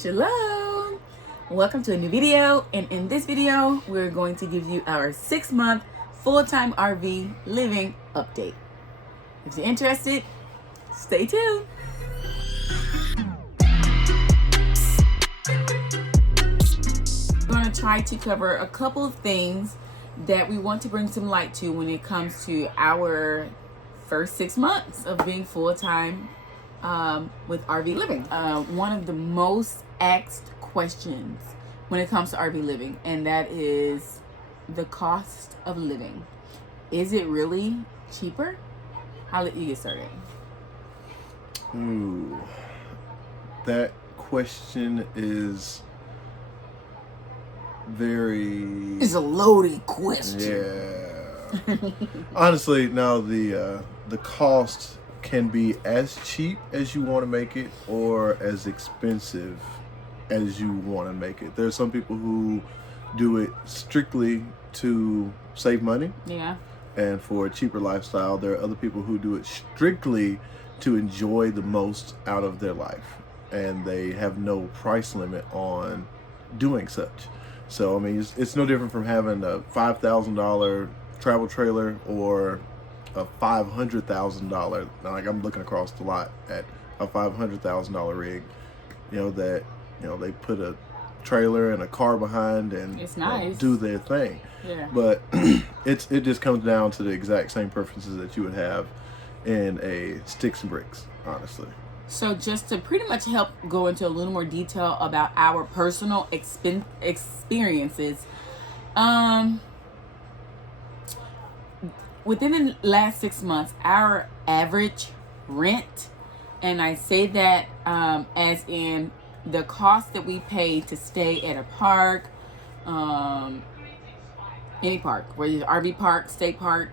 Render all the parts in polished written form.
Shalom! Welcome to a new video, and in this video we're going to give you our 6-month full-time RV living update. If you're interested, stay tuned. We're going to try to cover a couple of things that we want to bring some light to when it comes to our first 6 months of being full-time with RV living. One of the most asked questions when it comes to RV living, and that is the cost of living. Is it really cheaper? I'll let you get started. Ooh, that question is It's a loaded question. Yeah. Honestly, now the cost can be as cheap as you want to make it or as expensive as you want to make it. There's some people who do it strictly to save money. Yeah. And for a cheaper lifestyle. There are other people who do it strictly to enjoy the most out of their life, and they have no price limit on doing such. So I mean, it's no different from having a $5,000 travel trailer or a $500,000. Like, I'm looking across the lot at a $500,000 rig. They put a trailer and a car behind and it's nice. Do their thing. Yeah. But it just comes down to the exact same preferences that you would have in a sticks and bricks, honestly. So just to pretty much help go into a little more detail about our personal experiences, within the last 6 months, our average rent, and I say that as in the cost that we pay to stay at a park, any park, whether it's RV park, state park,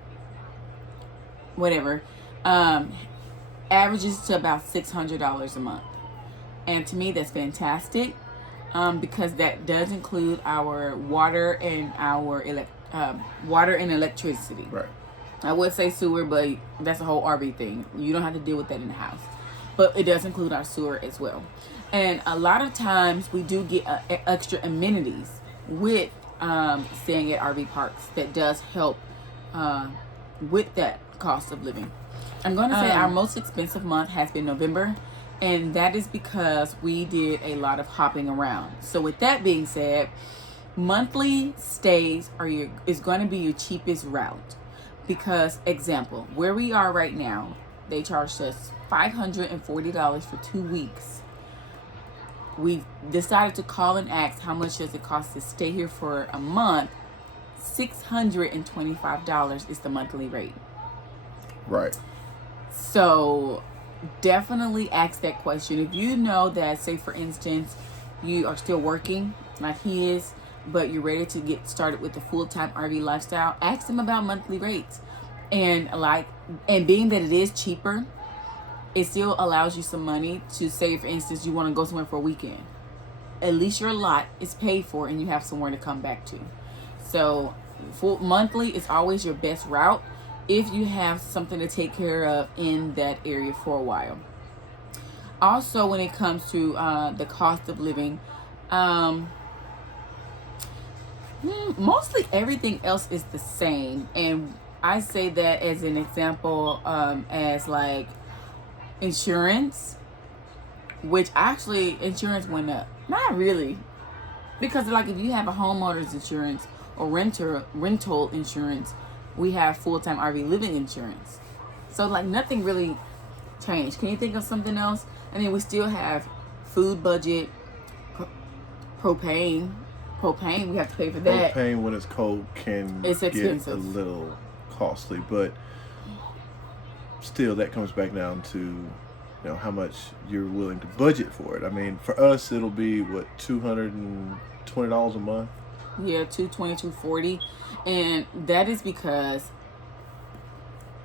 whatever, averages to about $600 a month. And to me, that's fantastic, because that does include our water and our electricity. Right. I would say sewer, but that's a whole RV thing. You don't have to deal with that in the house. But it does include our sewer as well. And a lot of times we do get extra amenities with staying at RV parks that does help with that cost of living. I'm going to say our most expensive month has been November, and that is because we did a lot of hopping around. So with that being said, monthly stays is going to be your cheapest route. Because, example, where we are right now, they charged us $540 for 2 weeks. We decided to call and ask how much does it cost to stay here for a month. $625 is the monthly rate. Right. So definitely ask that question. If you know that, say for instance, you are still working like he is, but you're ready to get started with the full-time RV lifestyle, ask them about monthly rates. And being that it is cheaper, it still allows you some money to, say for instance you want to go somewhere for a weekend. At least your lot is paid for and you have somewhere to come back to. So full monthly is always your best route if you have something to take care of in that area for a while. Also, when it comes to the cost of living, mostly everything else is the same. And I say that as an example, as like insurance, which actually insurance went up. Not really, because like if you have a homeowner's insurance or rental insurance, we have full-time RV living insurance. So like nothing really changed. Can you think of something else? I mean, we still have food budget, propane. We have to pay for that. Propane when it's cold it's expensive. Get a little costly, but still that comes back down to how much you're willing to budget for it. I mean, for us it'll be what, $220 a month. Yeah, $220, $240, and that is because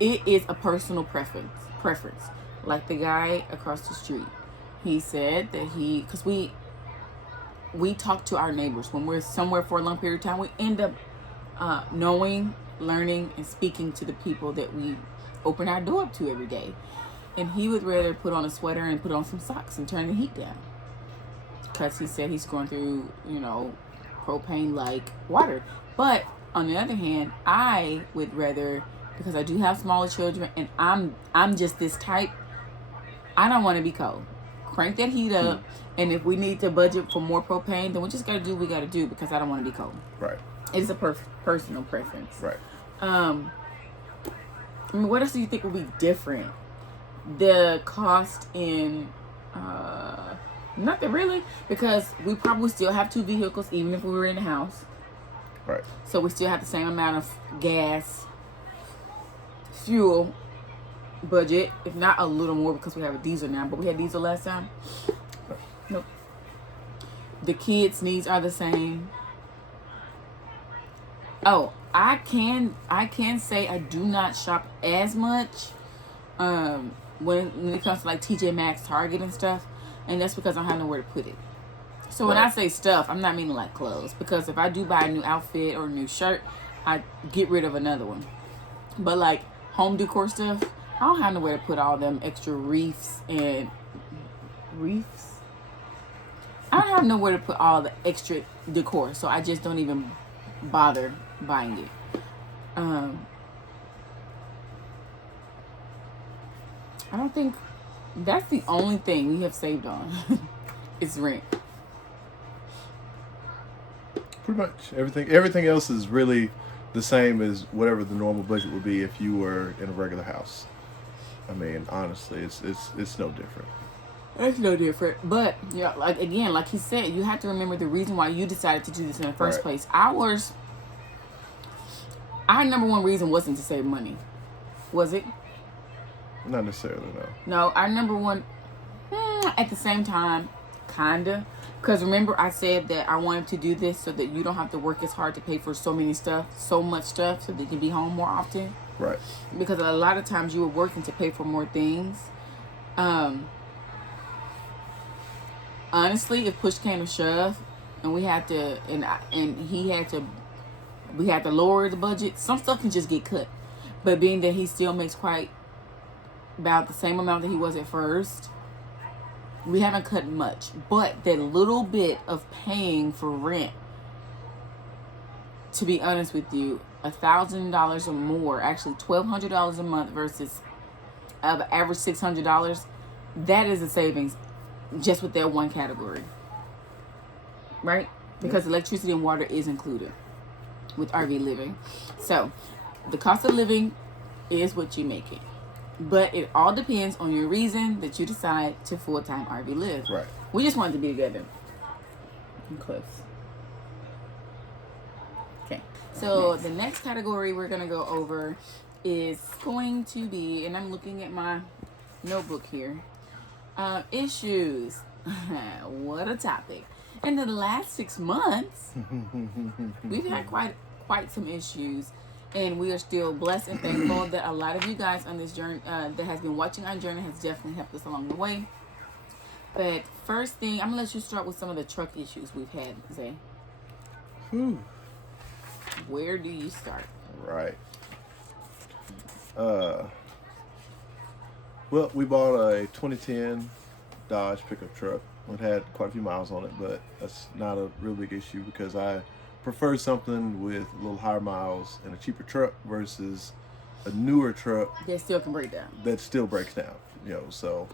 it is a personal preference. Like the guy across the street, he said that because we talk to our neighbors when we're somewhere for a long period of time. We end up knowing, learning, and speaking to the people that we open our door up to every day. And he would rather put on a sweater and put on some socks and turn the heat down. because he said he's going through, you know, propane like water. But on the other hand, I would rather, because I do have smaller children and I'm just this type, I don't want to be cold. Crank that heat up, and if we need to budget for more propane, then we just got to do what we got to do, because I don't want to be cold. Right. It's a personal preference. Right. I mean, what else do you think would be different? The cost in, nothing really, because we probably still have 2 vehicles, even if we were in the house. Right. So we still have the same amount of gas, fuel budget, if not a little more, because we have a diesel now, but we had diesel last time. Nope. The kids' needs are the same. Oh, I can say I do not shop as much when it comes to like TJ Maxx, Target and stuff, and that's because I don't have nowhere to put it. So when I say stuff, I'm not meaning like clothes, because if I do buy a new outfit or a new shirt, I get rid of another one. But like home decor stuff, I don't have nowhere to put all them extra wreaths. I don't have nowhere to put all the extra decor, so I just don't even bother buying it. I don't think that's the only thing we have saved on. It's rent. Pretty much everything else is really the same as whatever the normal budget would be if you were in a regular house. I mean, honestly, it's no different. It's no different. But yeah, like again, like he said, you have to remember the reason why you decided to do this in the first place. Our number one reason wasn't to save money, was it? Not necessarily, no. No, our number one, at the same time, kinda. Because remember, I said that I wanted to do this so that you don't have to work as hard to pay for so much stuff, so that you can be home more often. Right. Because a lot of times you were working to pay for more things. Honestly, if push came to shove, and we had to, we had to lower the budget, some stuff can just get cut. But being that he still makes quite about the same amount that he was at first, we haven't cut much. But that little bit of paying for rent, to be honest with you, $1,000 or more, actually $1,200 a month versus average $600, that is a savings just with that one category, right? Because electricity and water is included with RV living. So the cost of living is what you make it, but it all depends on your reason that you decide to full-time RV live. Right. We just wanted to be together and close. Okay, so the next category we're gonna go over is going to be, and I'm looking at my notebook here, issues. What a topic. In the last 6 months, we've had quite some issues, and we are still blessed and thankful that a lot of you guys on this journey that has been watching our journey has definitely helped us along the way. But first thing, I'm gonna let you start with some of the truck issues we've had, Zay. Where do you start? Right. Well, we bought a 2010 Dodge pickup truck. It had quite a few miles on it, but that's not a real big issue because I prefer something with a little higher miles and a cheaper truck versus a newer truck that still can break down. That still breaks down, you know. So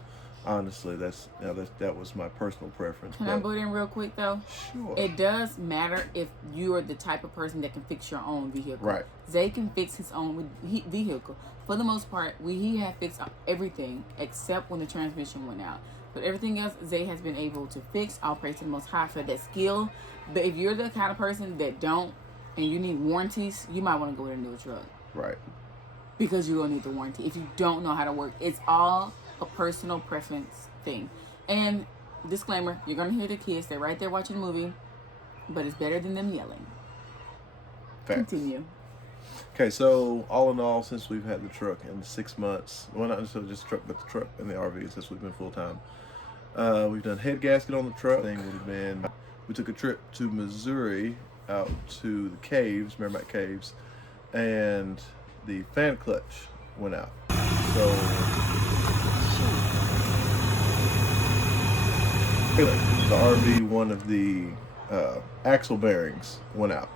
honestly, that was my personal preference. Can I butt in real quick though? Sure. It does matter if you are the type of person that can fix your own vehicle. Right. Zay can fix his own vehicle. For the most part, he had fixed everything except when the transmission went out. But everything else, Zay has been able to fix. I'll praise to the Most High for that skill. But if you're the kind of person that don't, and you need warranties, you might want to go with a newer truck. Right. Because you're going to need the warranty. If you don't know how to work, it's all a personal preference thing. And disclaimer, you're going to hear the kids. They're right there watching the movie. But it's better than them yelling. Facts. Continue. Okay, so all in all, since we've had the truck in 6 months, well, not necessarily just the truck, but the truck and the RV since we've been full-time, we've done head gasket on the truck. Thing would have been, we took a trip to Missouri out to the caves, Merrimack Caves, and the fan clutch went out. So The RV, one of the axle bearings went out.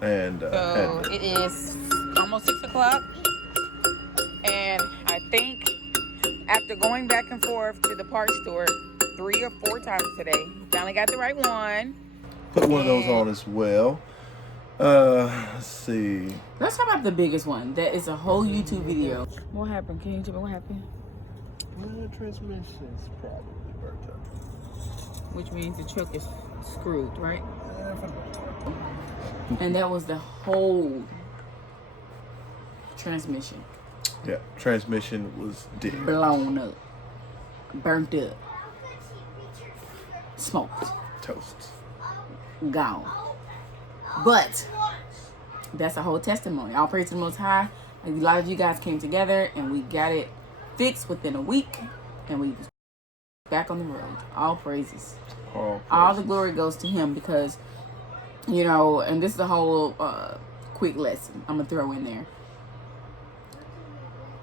And so it is almost 6 o'clock. And I think after going back and forth to the parts store 3 or 4 times today, finally got the right one. Put one of those on as well. Let's see. Let's talk about the biggest one. That is a whole YouTube video. What happened? Can you tell me what happened? The transmission's probably burnt up. Which means the truck is screwed, right? And that was the whole transmission. Yeah, transmission was dead. Blown up. Burnt up. Smoked. Toast. Gone. But that's a whole testimony. All praise to the Most High. A lot of you guys came together and we got it fixed within a week, and we back on the road. All praises. All the glory goes to Him, because, you know, and this is a whole quick lesson I'm gonna throw in there.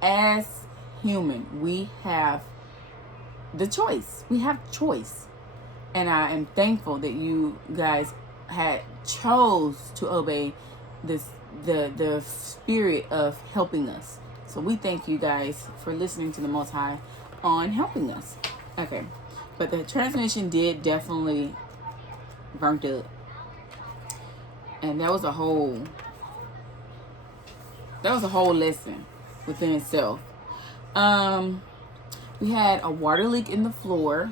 As human, we have the choice. We have choice, and I am thankful that you guys had chose to obey this the spirit of helping us. So we thank you guys for listening to the Most High on helping us. Okay, but the transmission did definitely burnt up, and that was a whole lesson within itself. We had a water leak in the floor.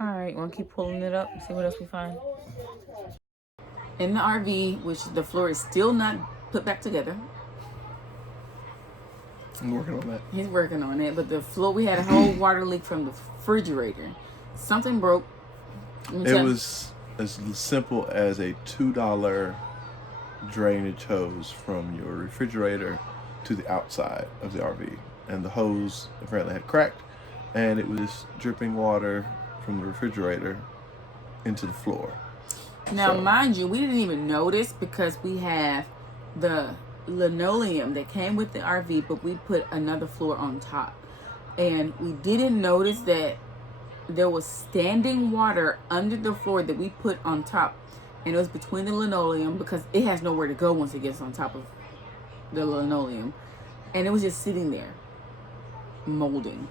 All right, we'll keep pulling it up and see what else we find. In the RV, which the floor is still not put back together. I'm working on that. He's working on it, but the floor, we had a whole water leak from the refrigerator. Something broke. It was as simple as a $2 drainage hose from your refrigerator to the outside of the RV, and the hose apparently had cracked, and it was dripping water from the refrigerator into the floor. Now, mind you, we didn't even notice because we have the linoleum that came with the RV, but we put another floor on top, and we didn't notice that there was standing water under the floor that we put on top, and it was between the linoleum because it has nowhere to go once it gets on top of the linoleum, and it was just sitting there molding.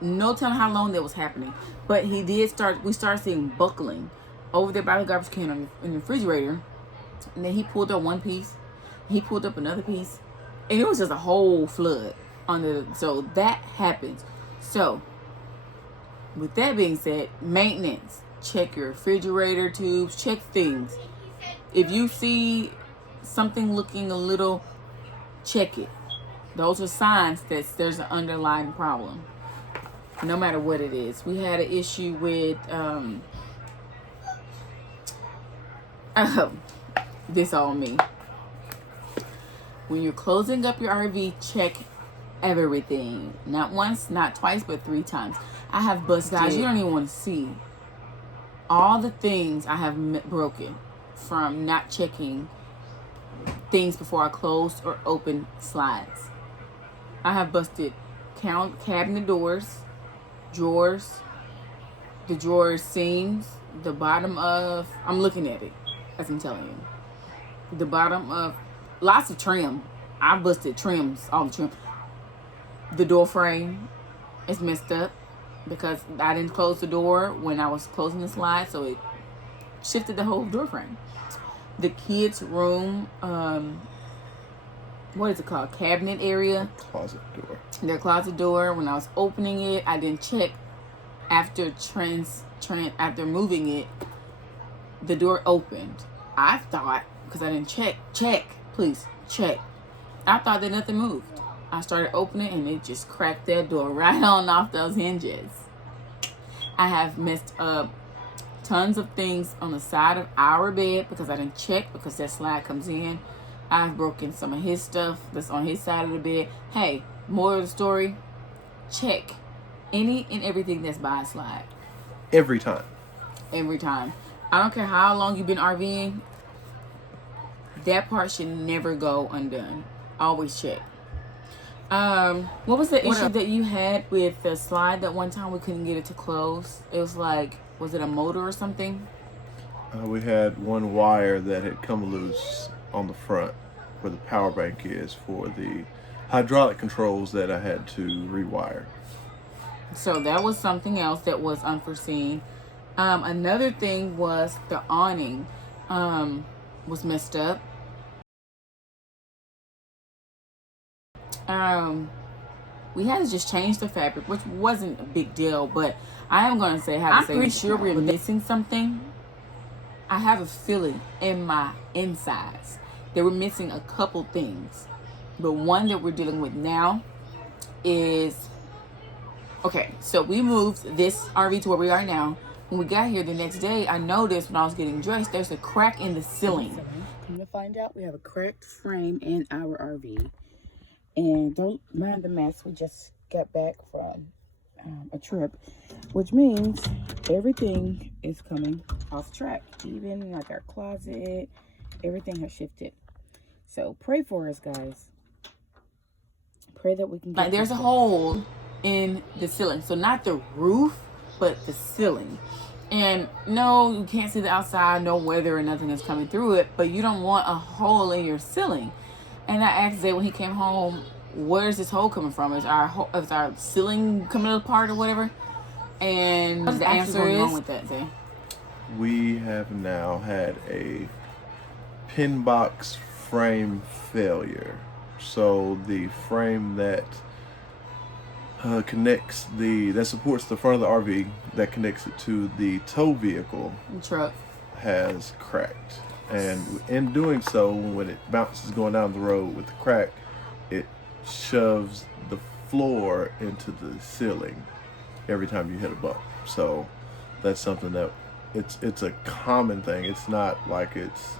No telling how long that was happening, but we started seeing buckling over there by the garbage can in the refrigerator, and then he pulled up one piece, he pulled up another piece, and it was just a whole flood so that happens. So with that being said, maintenance, check your refrigerator tubes, check things. If you see something looking a little, check it. Those are signs that there's an underlying problem, no matter what it is. We had an issue with this all me. When you're closing up your RV, check everything. Not once, not twice, but 3 times. I have busted. Guys, you don't even want to see all the things I have broken from not checking things before I closed or opened slides. I have busted cabinet doors, drawers, the drawer seams, the bottom of, I'm looking at it as I'm telling you, the bottom of lots of trim. I busted trims, all the trim. The door frame is messed up because I didn't close the door when I was closing the slide, so it shifted the whole door frame. The kids' room, what is it called? Cabinet area. Closet door. Their closet door. When I was opening it, I didn't check after after moving it. The door opened. I thought, because I didn't check, please check. I thought that nothing moved. I started opening and it just cracked that door right on off those hinges. I have messed up tons of things on the side of our bed because I didn't check, because that slide comes in. I've broken some of his stuff that's on his side of the bed. Hey, moral of the story, check any and everything that's by a slide. Every time. Every time. I don't care how long you've been RVing, that part should never go undone. Always check. What was the issue that you had with the slide that one time we couldn't get it to close? It was like, was it a motor or something? We had one wire that had come loose on the front where the power bank is for the hydraulic controls that I had to rewire. So that was something else that was unforeseen. Another thing was the awning was messed up. We had to just change the fabric, which wasn't a big deal, but I am going to say, I'm pretty sure we're missing something. I have a feeling in my insides that we're missing a couple things. But one that we're dealing with now is, okay, so we moved this RV to where we are now. When we got here the next day, I noticed when I was getting dressed, there's a crack in the ceiling. Come to find out, we have a cracked frame in our RV. And don't mind the mess, we just got back from a trip, which means everything is coming off track. Even like our closet, everything has shifted. So pray for us, guys. Pray that we can get there's a hole in the ceiling, so not the roof but the ceiling. And no, you can't see the outside, no weather or nothing is coming through it, but you don't want a hole in your ceiling. And I asked Zay when he came home, where's this hole coming from? Is our ceiling coming apart or whatever? And the answer is, wrong with that, Zay? We have now had a pin box frame failure. So the frame that that supports the front of the RV, that connects it to the tow vehicle, truck, has cracked. And in doing so, when it bounces going down the road with the crack, it shoves the floor into the ceiling every time you hit a bump. So that's something that it's a common thing. It's not like it's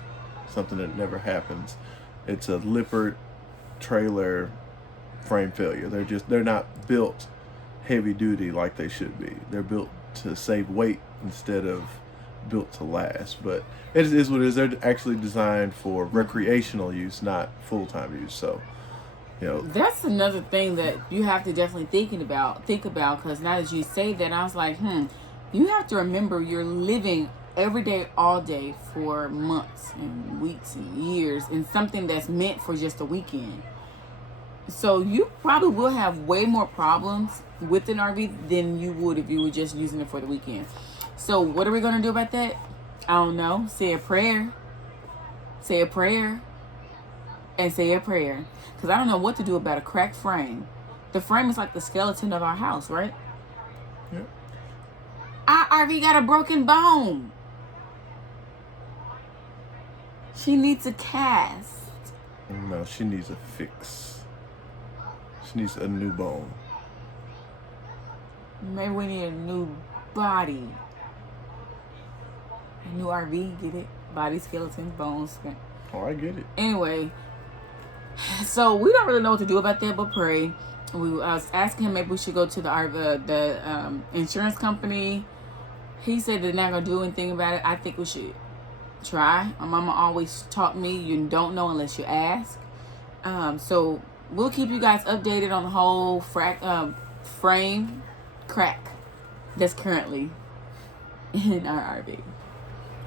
something that never happens. It's a Lippert trailer frame failure. They're not built heavy duty like they should be. They're built to save weight instead of built to last. But it is what it is. They're actually designed for recreational use, not full-time use. So, you know, that's another thing that you have to definitely think about, because now that you say that, I was like, you have to remember you're living every day, all day for months and weeks and years in something that's meant for just a weekend. So you probably will have way more problems with an RV than you would if you were just using it for the weekend. So what are we going to do about that? I don't know. Say a prayer. Say a prayer. And say a prayer. Because I don't know what to do about a cracked frame. The frame is like the skeleton of our house, right? Yep. Our RV got a broken bone. She needs a cast. No, she needs a fix. She needs a new bone. Maybe we need a new body. A new RV, get it? Body, skeleton, bones. Oh, I get it. Anyway, so we don't really know what to do about that, but pray. I was asking him maybe we should go to the insurance company. He said they're not gonna do anything about it. I think we should try. My mama always taught me you don't know unless you ask. So we'll keep you guys updated on the whole frame crack that's currently in our RV.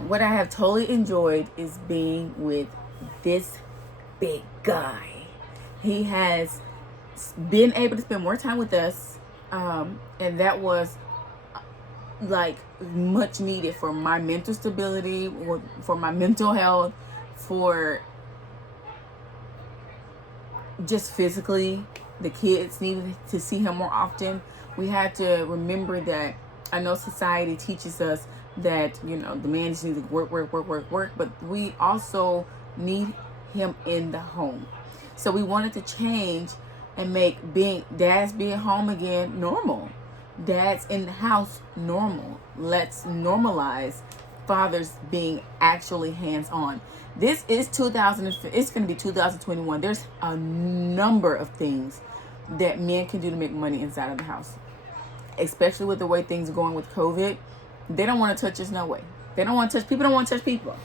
What I have totally enjoyed is being with this big guy. He has been able to spend more time with us, and that was like much needed for my mental stability, for my mental health, for just physically. The kids needed to see him more often. We had to remember that I know society teaches us that, you know, the man just needs to work, but we also need him in the home. So we wanted to change and make dads being home again normal. Dads in the house normal. Let's normalize fathers being actually hands-on. This is it's going to be 2021. There's a number of things that men can do to make money inside of the house, especially with the way things are going with COVID. They don't want to touch us no way. They don't want to touch people. Don't want to touch people.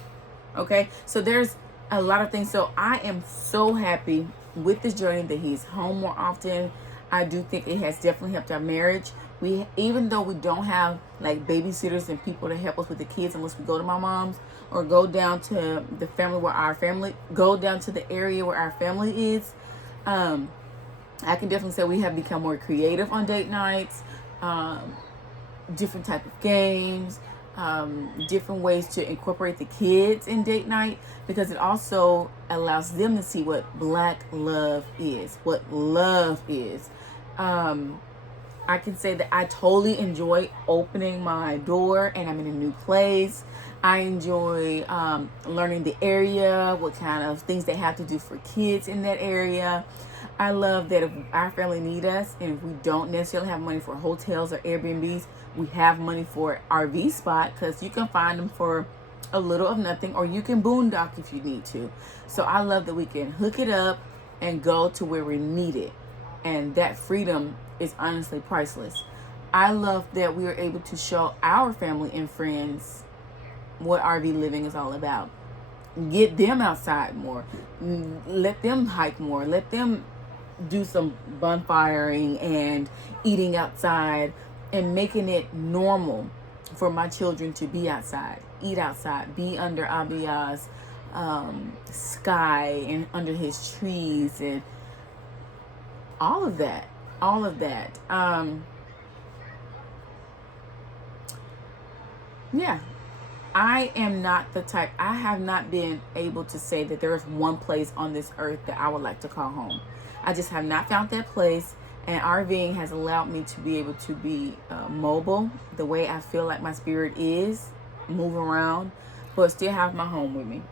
Okay, so there's a lot of things. So I am so happy with this journey that he's home more often, I do think it has definitely helped our marriage. We, even though we don't have like babysitters and people to help us with the kids unless we go to my mom's or go down to the family where our family, go down to the area where our family is, I can definitely say we have become more creative on date nights, different type of games, different ways to incorporate the kids in date night, because it also allows them to see what black love is, what love is. I can say that I totally enjoy opening my door and I'm in a new place. I enjoy learning the area, what kind of things they have to do for kids in that area. I love that if our family need us and if we don't necessarily have money for hotels or Airbnbs, we have money for RV spot, because you can find them for a little of nothing, or you can boondock if you need to. So I love that we can hook it up and go to where we need it. And that freedom is honestly priceless. I love that we are able to show our family and friends what RV living is all about. Get them outside more. Let them hike more. Let them do some bonfiring and eating outside, and making it normal for my children to be outside, eat outside, be under Abiyah's sky and under his trees and all of that. Yeah, I am not the type, I have not been able to say that there is one place on this earth that I would like to call home. I just have not found that place, and RVing has allowed me to be able to be mobile the way I feel like my spirit is, move around, but still have my home with me,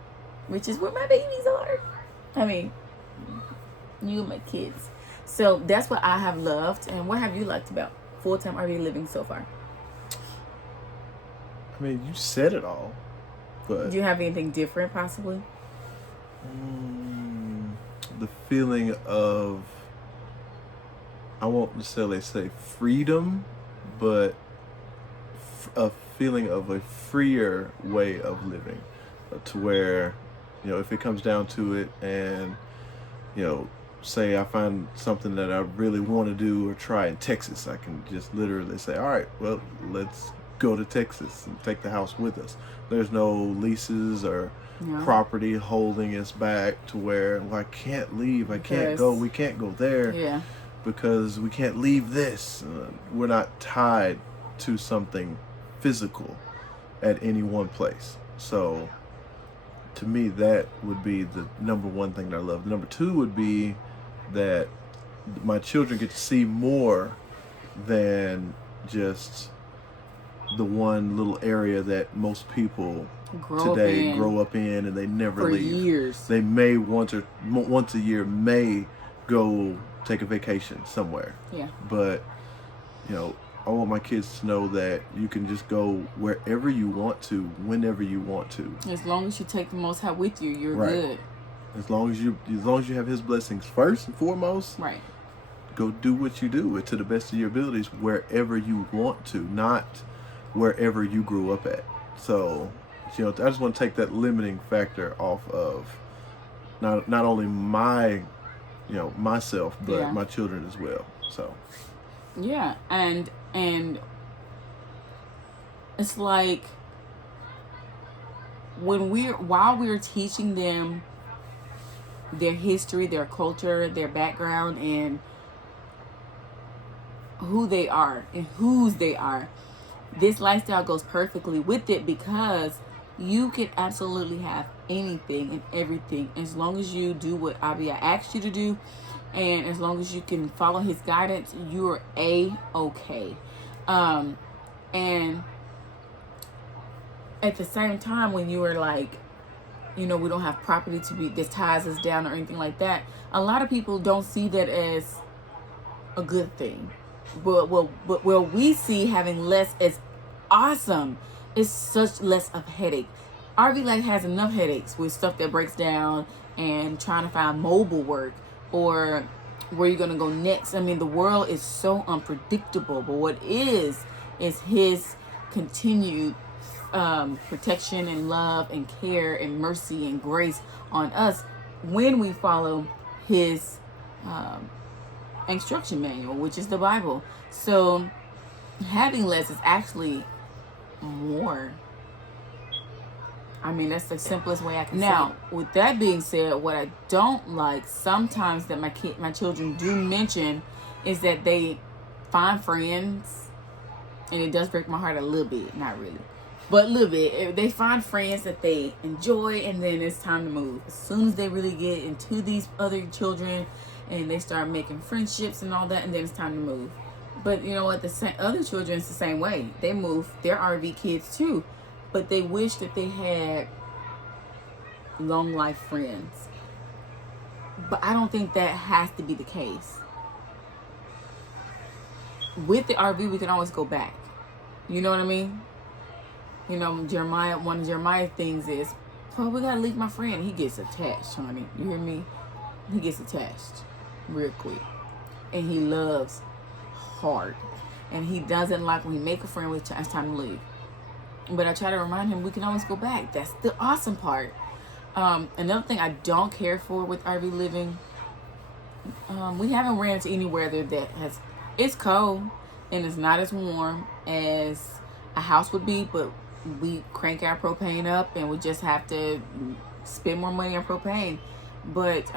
which is where my babies are. I mean, you and my kids. So that's what I have loved. And what have you liked about full-time RV living so far? I mean, you said it all, but Do you have anything different possibly? The feeling of, I won't necessarily say freedom, but a feeling of a freer way of living, to where, if it comes down to it, and say I find something that I really want to do or try in Texas, I can just literally say, all right, well, let's go to Texas and take the house with us. There's no leases or property holding us back to where, well, I can't leave, I can't go, we can't go there because we can't leave this. We're not tied to something physical at any one place. So to me, that would be the number one thing that I love. Number two would be that my children get to see more than just the one little area that most people today grow up in, and they never for leave. Years. They may once a year may go take a vacation somewhere. Yeah. But I want my kids to know that you can just go wherever you want to, whenever you want to. As long as you take the Most High with you, you're right. good. As long as you have His blessings first and foremost. Right. Go do what you do to the best of your abilities wherever you want to, not wherever you grew up at. So, I just want to take that limiting factor off of not only my, myself, but my children as well. So. Yeah, and it's like while we're teaching them their history, their culture, their background, and who they are and whose they are, this lifestyle goes perfectly with it, because you can absolutely have anything and everything as long as you do what Abiyah asked you to do, and as long as you can follow his guidance, you're A-okay. And at the same time, when you are like, we don't have property that ties us down or anything like that, a lot of people don't see that as a good thing. But we see having less as awesome. It's such less of headache. RV life has enough headaches with stuff that breaks down and trying to find mobile work or where you're going to go next. I mean, the world is so unpredictable, but what is his continued protection and love and care and mercy and grace on us when we follow his instruction manual, which is the Bible. So having less is actually more. I mean, that's the simplest way I can say it. Now, with that being said, what I don't like sometimes that my children do mention is that they find friends, and it does break my heart a little bit, not really, but a little bit. They find friends that they enjoy, and then it's time to move. As soon as they really get into these other children, and they start making friendships and all that, and then it's time to move. But you know what? The other children, it's the same way. They move. They're RV kids too, but they wish that they had long life friends. But I don't think that has to be the case. With the RV, we can always go back. You know what I mean? You know, one of Jeremiah's things is, oh, we gotta leave my friend. He gets attached, honey. You hear me? He gets attached real quick. And he loves hard. And he doesn't like when he make a friend with it's time to leave. But I try to remind him we can always go back. That's the awesome part. Another thing I don't care for with RV living, we haven't ran into any weather that it's cold and it's not as warm as a house would be, but we crank our propane up and we just have to spend more money on propane. But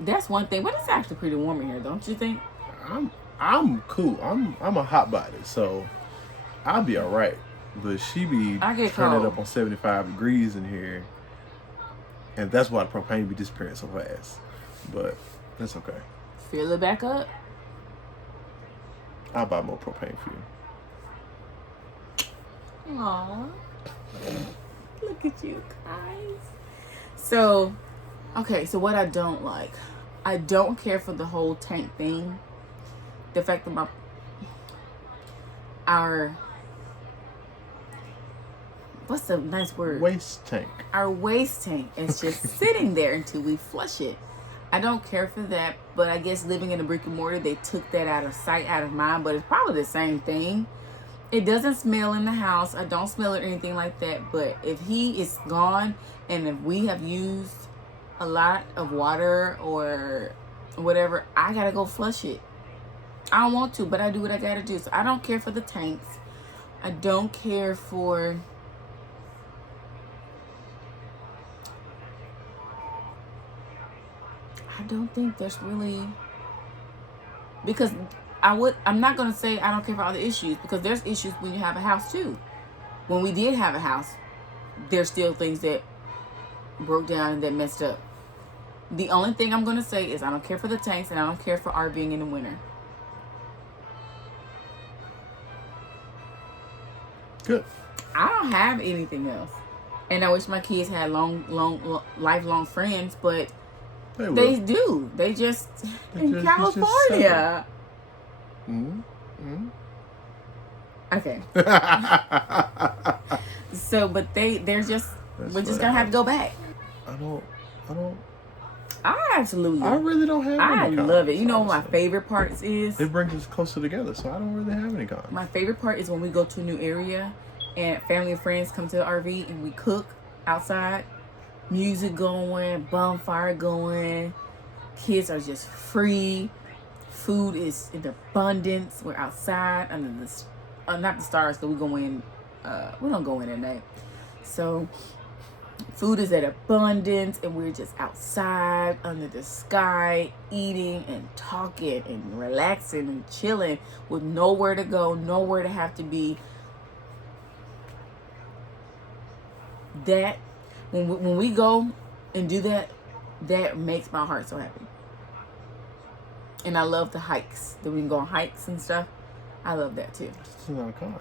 that's one thing. But it's actually pretty warm in here, don't you think? I'm cool. I'm a hot body, so I'll be all right. But she be turning it up on 75 degrees in here, and that's why the propane be disappearing so fast. But that's okay. Fill it back up. I'll buy more propane for you. Aww. Look at you guys. So, okay, so what I don't like. I don't care for the whole tank thing. The fact that what's the nice word? Waste tank. Our waste tank is just sitting there until we flush it. I don't care for that, but I guess living in a brick and mortar, they took that out of sight, out of mind, but it's probably the same thing. It doesn't smell in the house. I don't smell it or anything like that, but if he is gone and if we have used a lot of water or whatever, I gotta go flush it. I don't want to, but I do what I gotta do. So I don't care for the tanks. I don't care for I don't think there's really, because I'm not going to say I don't care for all the issues, because there's issues when you have a house too. When we did have a house, there's still things that broke down and that messed up. The only thing I'm going to say is I don't care for the tanks and I don't care for RVing in the winter. Good. I don't have anything else. And I wish my kids had lifelong friends, but they do. They just in California. Okay. So, but we're just gonna have to go back. I really don't have any I love it. You know what my favorite parts is? It brings us closer together, so I don't really have any cons. My favorite part is when we go to a new area and family and friends come to the RV and we cook outside. Music going, bonfire going. Kids are just free. Food is in abundance. We're outside under the not the stars, because we go in. We don't go in at night. So food is at abundance, and we're just outside under the sky, eating and talking and relaxing and chilling with nowhere to go, nowhere to have to be. That when we go and do that, that makes my heart so happy. And I love the hikes. That we can go on hikes and stuff. I love that too. It's not a con.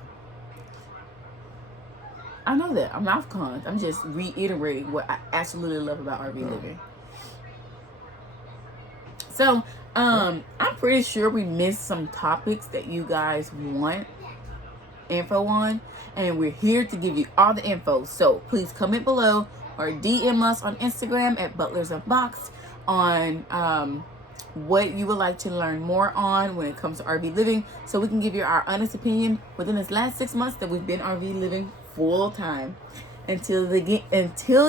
I know that. I'm not cons. I'm just reiterating what I absolutely love about RV living. So, I'm pretty sure we missed some topics that you guys want info on. And we're here to give you all the info. So, please comment below or DM us on Instagram at BUTLERSUNBOXED on what you would like to learn more on when it comes to RV living, so we can give you our honest opinion within this last 6 months that we've been RV living full time. Until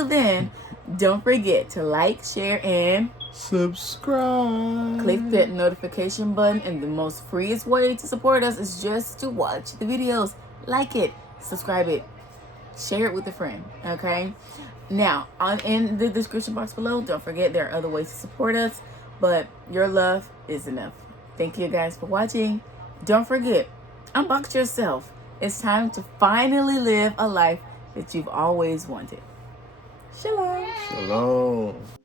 then, don't forget to like, share, and subscribe. click that notification button. And the most freest way to support us is just to watch the videos. Like it, subscribe it, share it with a friend. Okay? Now, in the description box below, don't forget there are other ways to support us, but your love is enough. Thank you guys for watching. Don't forget, unbox yourself. It's time to finally live a life that you've always wanted. Shalom. Shalom.